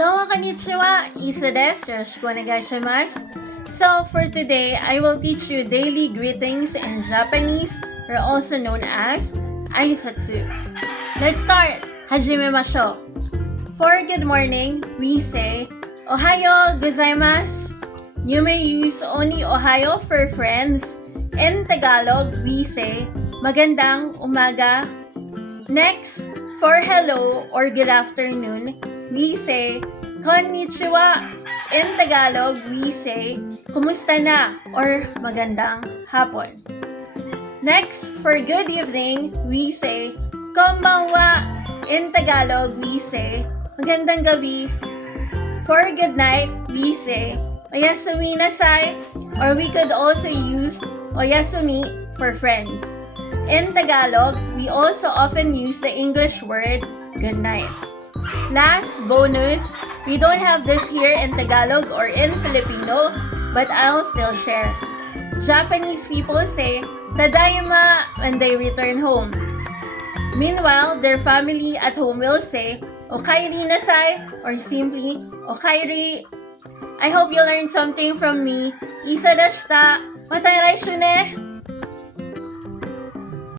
Domo konnichiwa, Isa desu, yoroshiku onegaishimasu. So, for today, I will teach you daily greetings in Japanese, or also known as Aisatsu. Let's start! Hajimemashou. For good morning, we say Ohayo gozaimasu. You may use only Ohayo for friends. In Tagalog, we say Magandang umaga. Next, for hello or good afternoon, we say Konnichiwa. In Tagalog, we say Kumusta na or Magandang hapon. Next, for good evening, we say Konbanwa. In Tagalog, we say Magandang gabi. For good night, we say Oyasumi nasai, or we could also use Oyasumi for friends. In Tagalog, we also often use the English word good night. Last bonus, we don't have this here in Tagalog or in Filipino, but I'll still share. Japanese people say Tadaima when they return home. Meanwhile, their family at home will say Okaeri nasai or simply Okaeri. I hope you learned something from me. Isa dashita. Mata laishu ne!